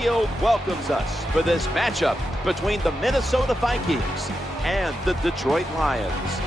Field welcomes us for this matchup between the Minnesota Vikings and the Detroit Lions.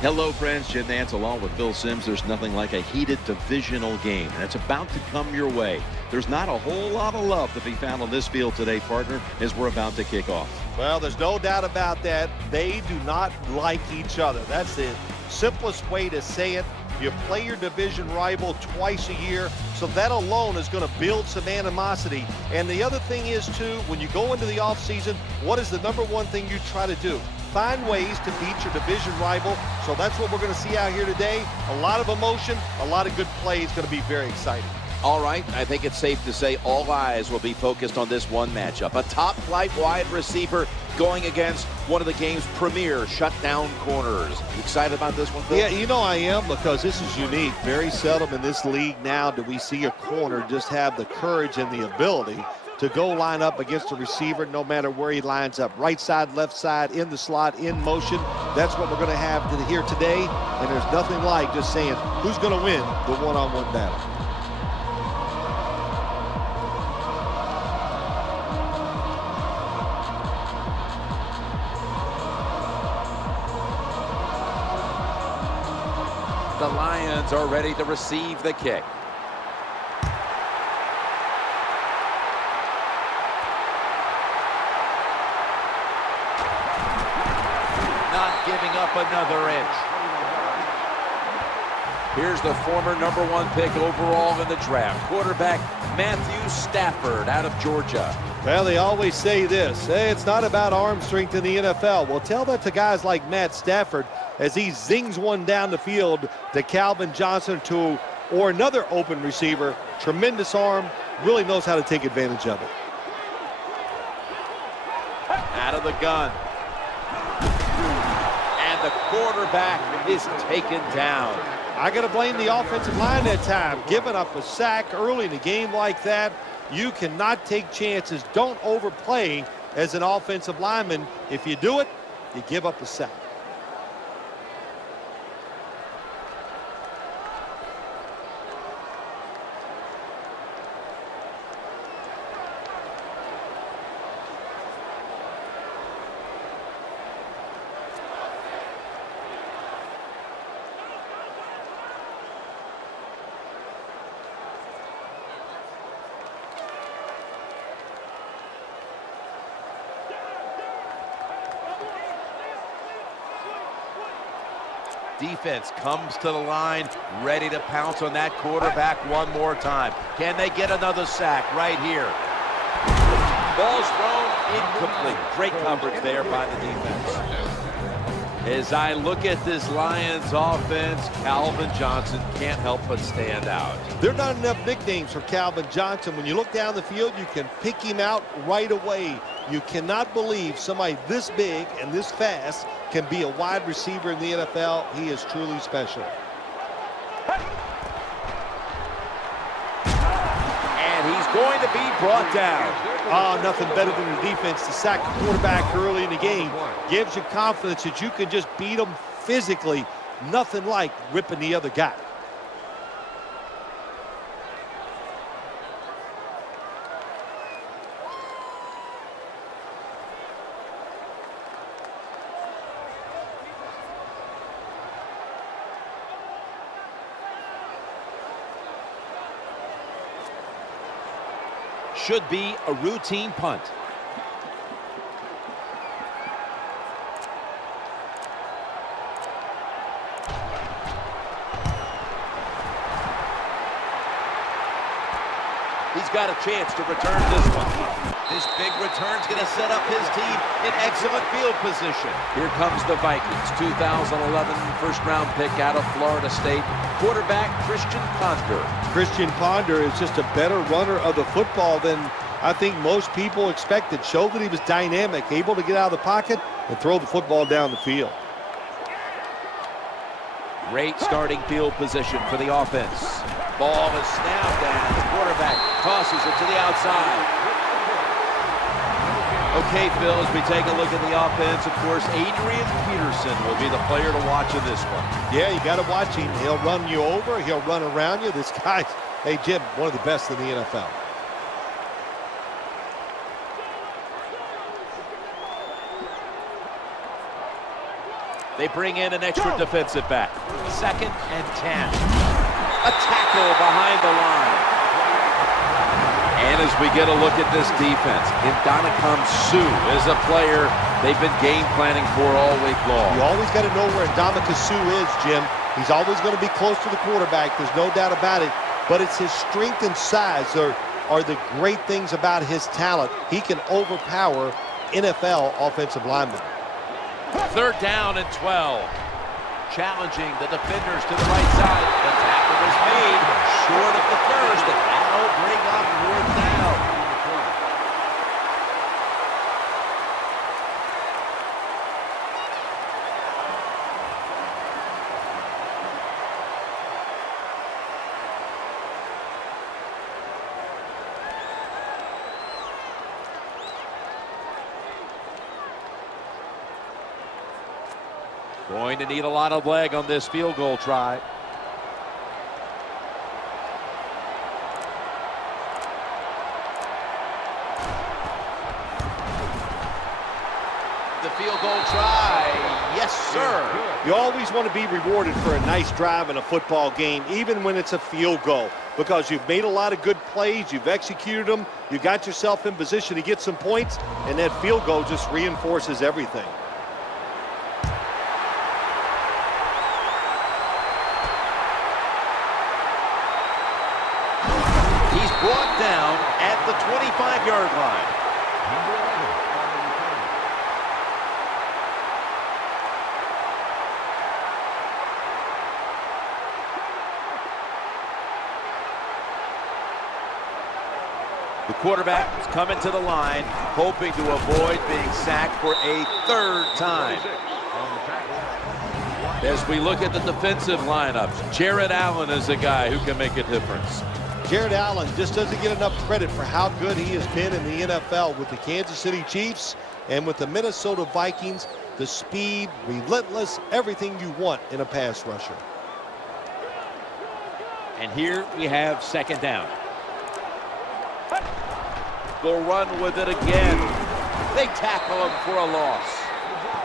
Hello, friends. Jim Nance along with Phil Simms. There's nothing like a heated divisional game, and it's about to come your way. There's not a whole lot of love to be found on this field today, partner, as we're about to kick off. Well, there's no doubt about that. They do not like each other. That's the simplest way to say it. You play your division rival twice a year, so that alone is going to build some animosity. And the other thing is, too, when you go into the offseason, what is the number one thing you try to do? Find ways to beat your division rival. So that's what we're going to see out here today. A lot of emotion, a lot of good play. It's going to be very exciting. All right, I think it's safe to say all eyes will be focused on this one matchup. A top-flight wide receiver going against one of the game's premier shutdown corners. You excited about this one, Phil? Yeah, you know I am, because this is unique. Very seldom in this league now do we see a corner just have the courage and the ability to go line up against a receiver no matter where he lines up. Right side, left side, in the slot, in motion. That's what we're going to have here today. And there's nothing like just saying who's going to win the one-on-one battle. The Lions are ready to receive the kick. Not giving up another inch. Here's the former #1 pick overall in the draft, quarterback Matthew Stafford out of Georgia. Well, they always say this, hey, it's not about arm strength in the NFL. Well, tell that to guys like Matt Stafford as he zings one down the field to Calvin Johnson or another open receiver. Tremendous arm, really knows how to take advantage of it. Out of the gun. And the quarterback is taken down. I got to blame the offensive line that time. Giving up a sack early in a game like that, you cannot take chances. Don't overplay as an offensive lineman. If you do it, you give up a sack. Defense comes to the line, ready to pounce on that quarterback one more time. Can they get another sack right here? Ball's thrown incomplete. Great coverage there by the defense. As I look at this Lions offense, Calvin Johnson can't help but stand out. There are not enough nicknames for Calvin Johnson. When you look down the field, you can pick him out right away. You cannot believe somebody this big and this fast can be a wide receiver in the NFL. He is truly special. And he's going to be brought down. Oh, nothing better than the defense to sack the quarterback early in the game. Gives you confidence that you can just beat them physically. Nothing like ripping the other guy. Should be a routine punt. He's got a chance to return this one. This big return's going to set up his team in excellent field position. Here comes the Vikings, 2011 first-round pick out of Florida State, quarterback Christian Ponder. Christian Ponder is just a better runner of the football than I think most people expected. Showed that he was dynamic, able to get out of the pocket and throw the football down the field. Great starting field position for the offense. Ball is snapped and the quarterback tosses it to the outside. Okay, Phil, as we take a look at the offense, of course, Adrian Peterson will be the player to watch in this one. Yeah, you got to watch him. He'll run you over. He'll run around you. This guy's, hey, Jim, one of the best in the NFL. They bring in an extra defensive back. 2nd and 10. A tackle behind the line. And as we get a look at this defense, Ndamukong Suh is a player they've been game planning for all week long. You always got to know where Ndamukong Suh is, Jim. He's always going to be close to the quarterback. There's no doubt about it. But it's his strength and size are the great things about his talent. He can overpower NFL offensive linemen. 3rd down and 12. Challenging the defenders to the right side. The tackle was made short of the first, and that'll bring up 4th down. Going to need a lot of leg on this field goal try. The field goal try. Yes, sir. You always want to be rewarded for a nice drive in a football game, even when it's a field goal, because you've made a lot of good plays, you've executed them, you got yourself in position to get some points, and that field goal just reinforces everything. Brought down at the 25-yard line. The quarterback is coming to the line, hoping to avoid being sacked for a 3rd time. As we look at the defensive lineups, Jared Allen is a guy who can make a difference. Jared Allen just doesn't get enough credit for how good he has been in the NFL with the Kansas City Chiefs and with the Minnesota Vikings. The speed, relentless, everything you want in a pass rusher. And here we have 2nd down. They'll run with it again. They tackle him for a loss.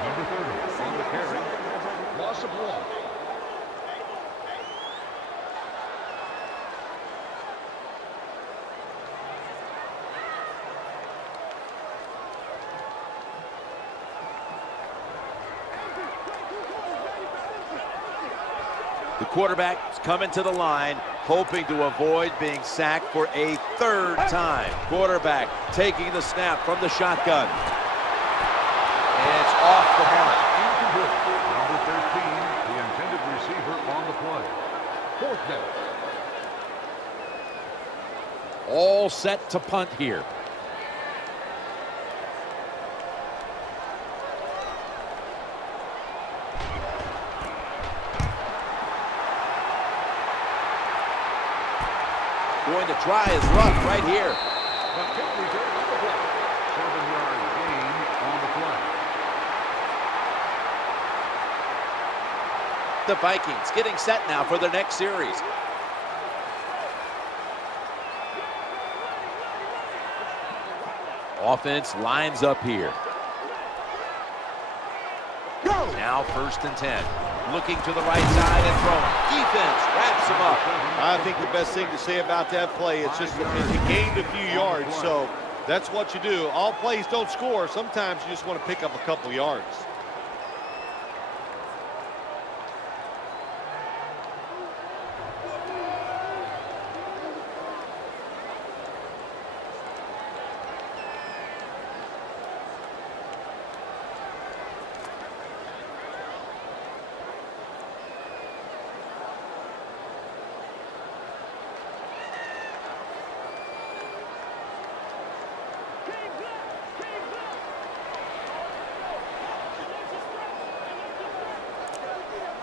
Number 30 on the carry. Loss of 1. The quarterback is coming to the line, hoping to avoid being sacked for a 3rd time. Quarterback taking the snap from the shotgun. And it's off the mark. Number 13, the intended receiver on the play. 4th down. All set to punt here. Going to try his luck right here. The kick return on the play. 7-yard gain on the play. The Vikings getting set now for their next series. Offense lines up here. Now 1st and 10. Looking to the right side and throwing. Defense wraps him up. I think the best thing to say about that play, it's just that he gained a few yards, so that's what you do. All plays don't score. Sometimes you just want to pick up a couple yards.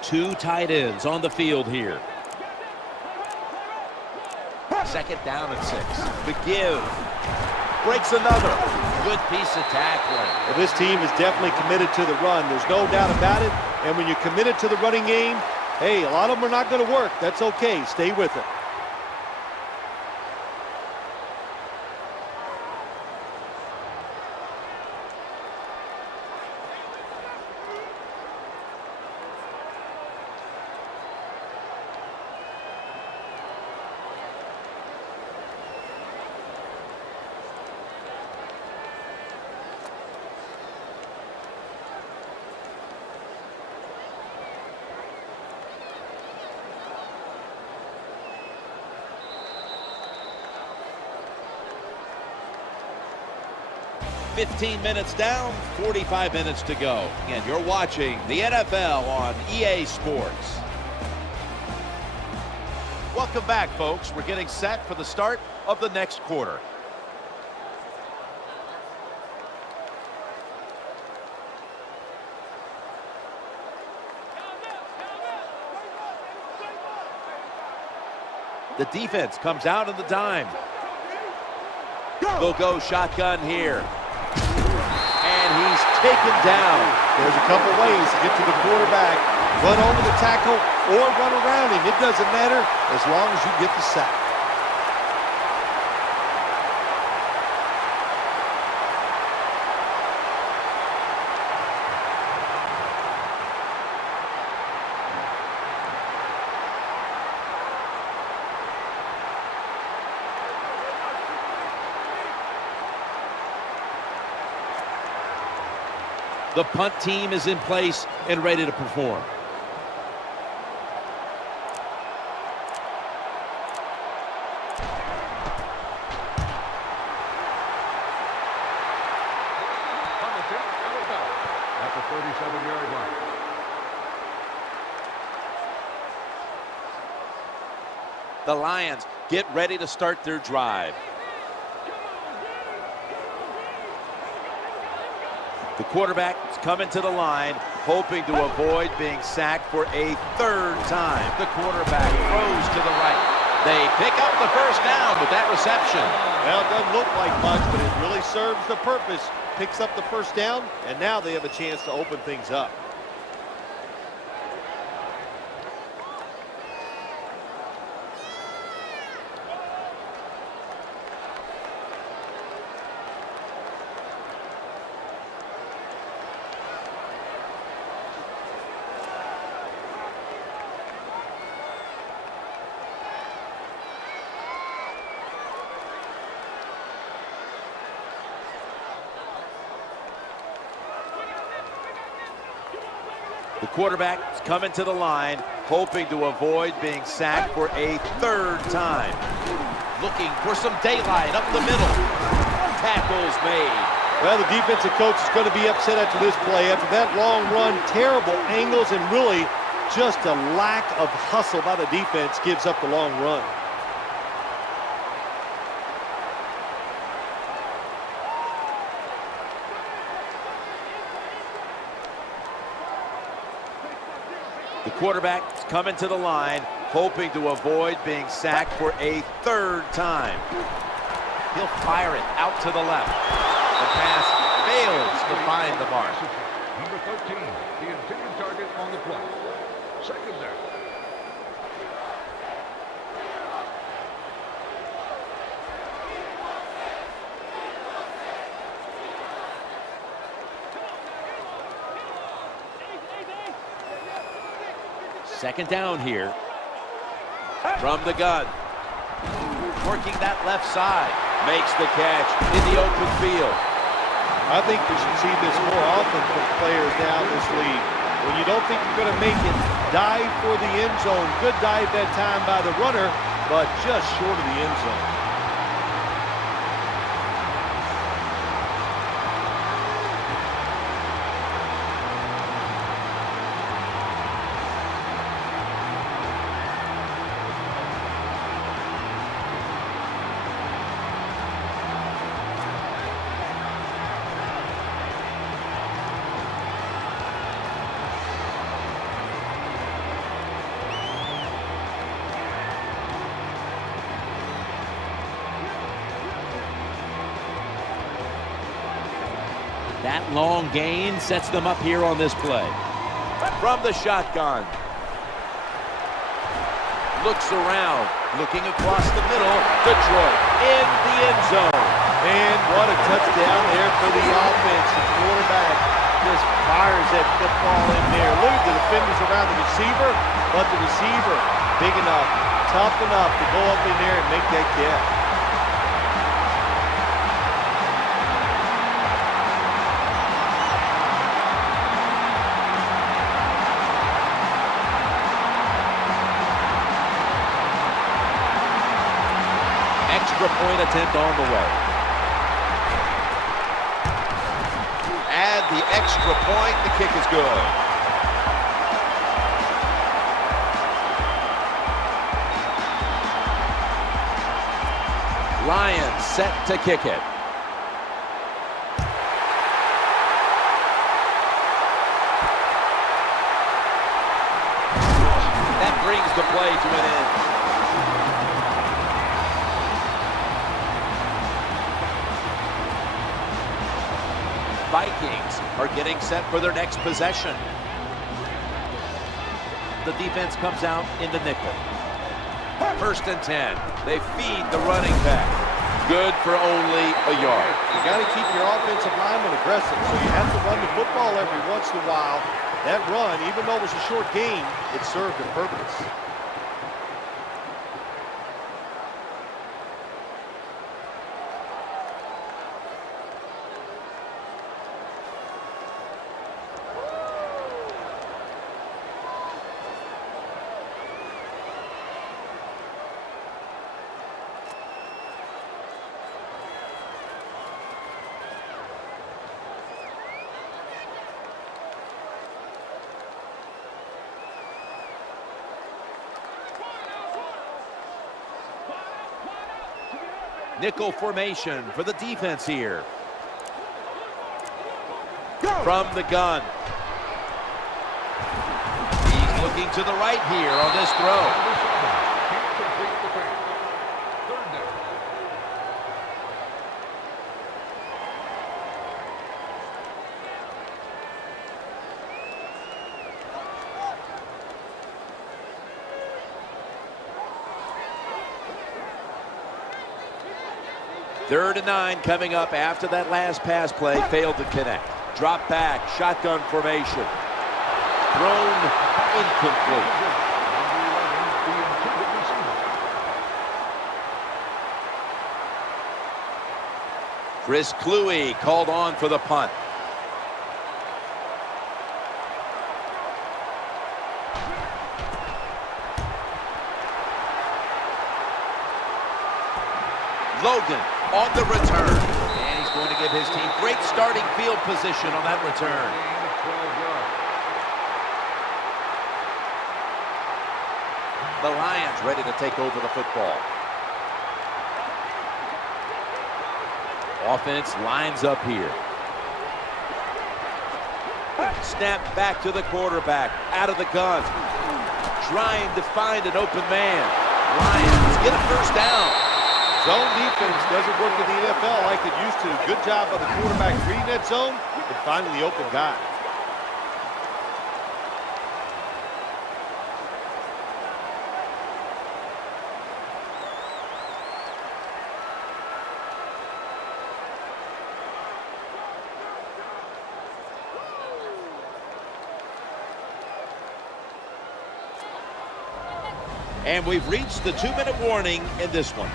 Two tight ends on the field here. 2nd down and 6. McGill breaks another. Good piece of tackling. Well, this team is definitely committed to the run. There's no doubt about it. And when you're committed to the running game, hey, a lot of them are not going to work. That's okay. Stay with it. 15 minutes down, 45 minutes to go. And you're watching the NFL on EA Sports. Welcome back, folks. We're getting set for the start of the next quarter. The defense comes out in the dime. They'll go shotgun here. And he's taken down. There's a couple ways to get to the quarterback. Run over the tackle or run around him. It doesn't matter as long as you get the sack. The punt team is in place and ready to perform. At the 37-yard line. The Lions get ready to start their drive. The quarterback is coming to the line, hoping to avoid being sacked for a third time. The quarterback throws to the right. They pick up the first down with that reception. Well, it doesn't look like much, but it really serves the purpose. Picks up the first down, and now they have a chance to open things up. The quarterback is coming to the line, hoping to avoid being sacked for a third time. Looking for some daylight up the middle. Tackles made. Well, the defensive coach is going to be upset after this play. After that long run, terrible angles, and really just a lack of hustle by the defense gives up the long run. The quarterback is coming to the line, hoping to avoid being sacked for a third time. He'll fire it out to the left. The pass fails to find the mark. Number 13, the intended target on the play. Second down. Second down here from the gun. Working that left side. Makes the catch in the open field. I think we should see this more often from players down this league. When you don't think you're going to make it, dive for the end zone. Good dive that time by the runner, but just short of the end zone. That long gain sets them up here on this play. From the shotgun. Looks around, looking across the middle. Detroit in the end zone. And what a touchdown there for the offense. The quarterback just fires that football in there. Look at the defenders around the receiver, but the receiver big enough, tough enough to go up in there and make that catch. Extra point attempt on the way. the extra point. The kick is good. Lions set to kick it. That brings the play to an end. Vikings are getting set for their next possession. The defense comes out in the nickel. 1st and 10. They feed the running back. Good for only a yard. You got to keep your offensive lineman aggressive, so you have to run the football every once in a while. That run, even though it was a short game, it served a purpose. Nickel formation for the defense here. From the gun. He's looking to the right here on this throw. Third and 9 coming up after that last pass play failed to connect. Drop back, shotgun formation. Thrown incomplete. Chris Cluey called on for the punt. Logan on the return. And he's going to give his team great starting field position on that return. The Lions ready to take over the football. Offense lines up here. Snap back to the quarterback. Out of the gun. Trying to find an open man. Lions get a first down. Zone defense doesn't work in the NFL like it used to. Good job by the quarterback reading that zone and finding the open guy. And we've reached the 2-minute warning in this one.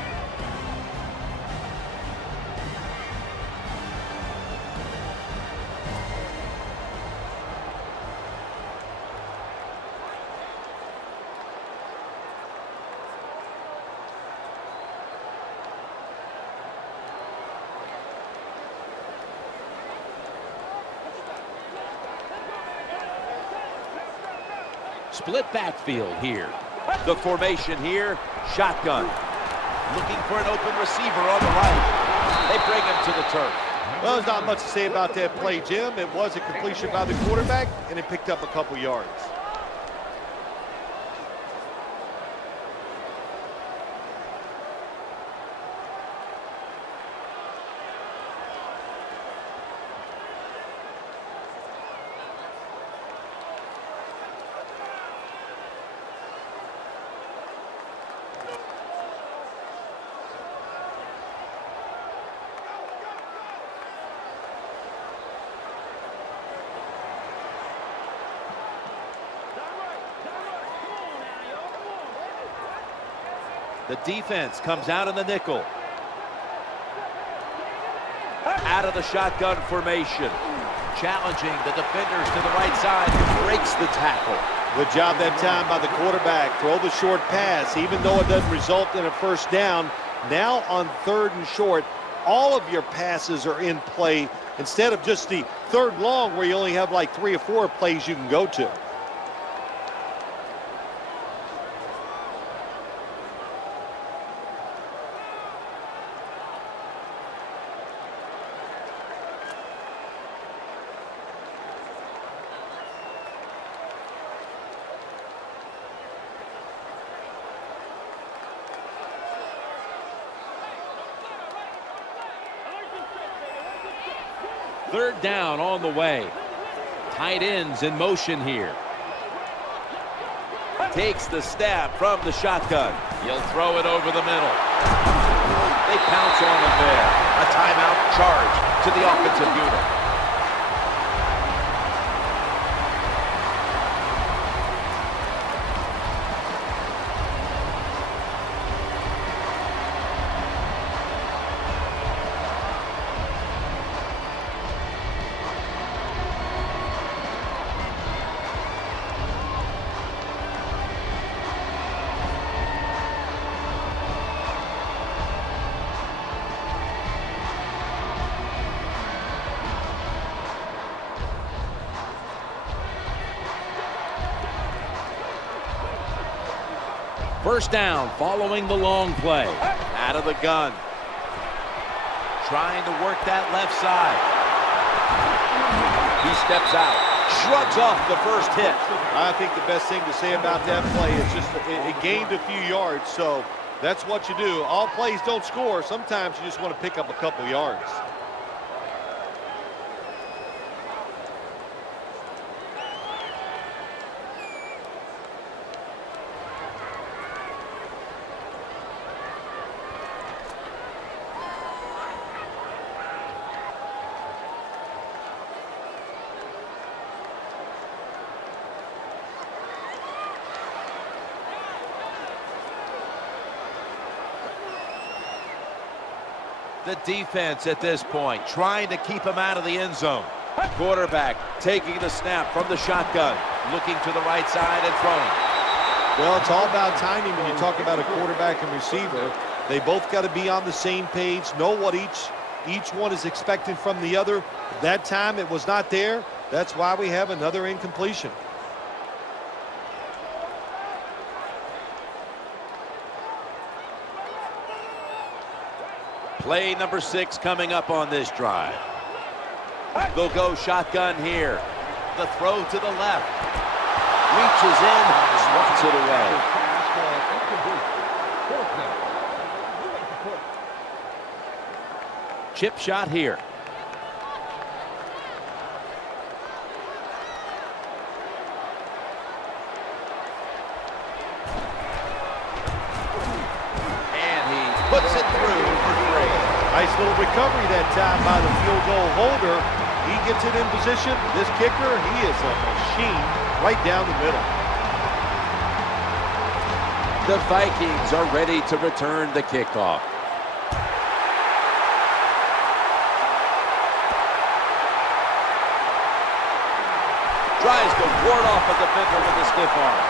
Split backfield here. The formation here, shotgun. Looking for an open receiver on the right. They bring him to the turf. Well, there's not much to say about that play, Jim. It was a completion by the quarterback, and it picked up a couple yards. The defense comes out in the nickel. Out of the shotgun formation. Challenging the defenders to the right side. Breaks the tackle. Good job that time by the quarterback. Throw the short pass, even though it doesn't result in a first down. Now on 3rd and short, all of your passes are in play instead of just the third long where you only have like 3 or 4 plays you can go to. Third down on the way. Tight ends in motion here. Takes the snap from the shotgun. He'll throw it over the middle. They pounce on him there. A timeout charge to the offensive unit. First down following the long play. Out of the gun. Trying to work that left side. He steps out. Shrugs off the first hit. I think the best thing to say about that play is just it gained a few yards, so that's what you do. All plays don't score. Sometimes you just want to pick up a couple yards. The defense at this point trying to keep him out of the end zone. Quarterback taking the snap from the shotgun, looking to the right side and throwing. Well, it's all about timing when you talk about a quarterback and receiver. They both got to be on the same page, know what each one is expecting from the other. That time it was not there. That's why we have another incompletion. Play number 6 coming up on this drive. They'll go shotgun here. The throw to the left. Reaches in, swats it away. Chip shot here. And he puts it through. Nice little recovery that time by the field goal holder. He gets it in position. This kicker, he is a machine right down the middle. The Vikings are ready to return the kickoff. Tries to ward off a defender with a stiff arm.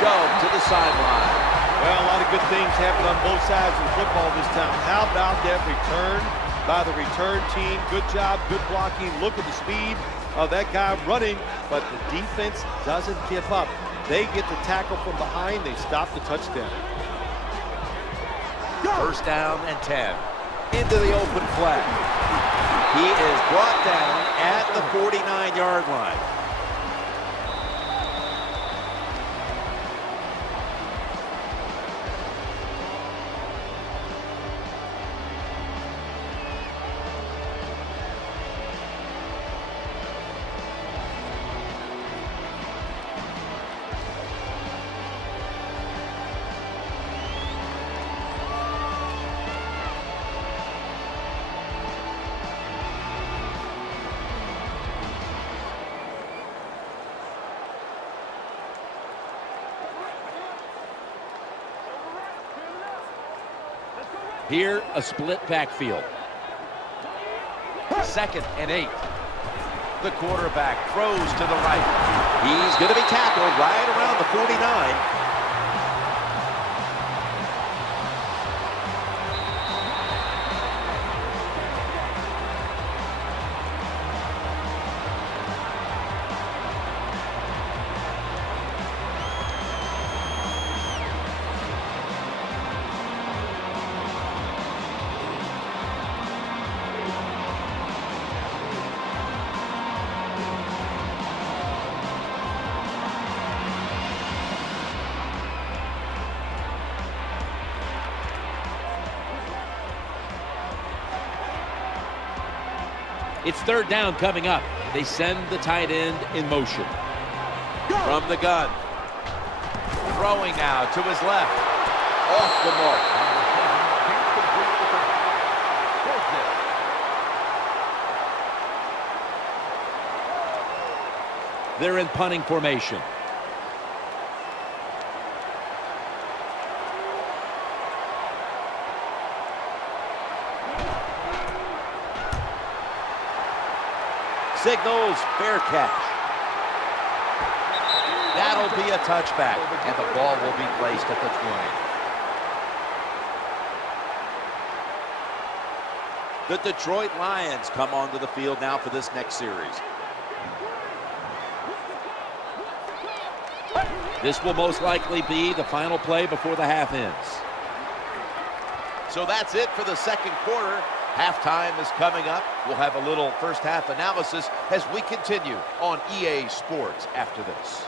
Shoved to the sideline. Well, a lot of good things happen on both sides of the football this time. How about that return by the return team? Good job, good blocking. Look at the speed of that guy running, but the defense doesn't give up. They get the tackle from behind. They stop the touchdown. First down and 10. Into the open flat. He is brought down at the 49-yard line. Here, a split backfield. 2nd and 8. The quarterback throws to the right. He's going to be tackled right around the 49. It's third down coming up. They send the tight end in motion. From the gun. Throwing now to his left. Off the mark. They're in punting formation. Signals fair catch. That'll be a touchback, and the ball will be placed at the 20. The Detroit Lions come onto the field now for this next series. This will most likely be the final play before the half ends. So that's it for the second quarter. Halftime is coming up. We'll have a little first half analysis as we continue on EA Sports after this.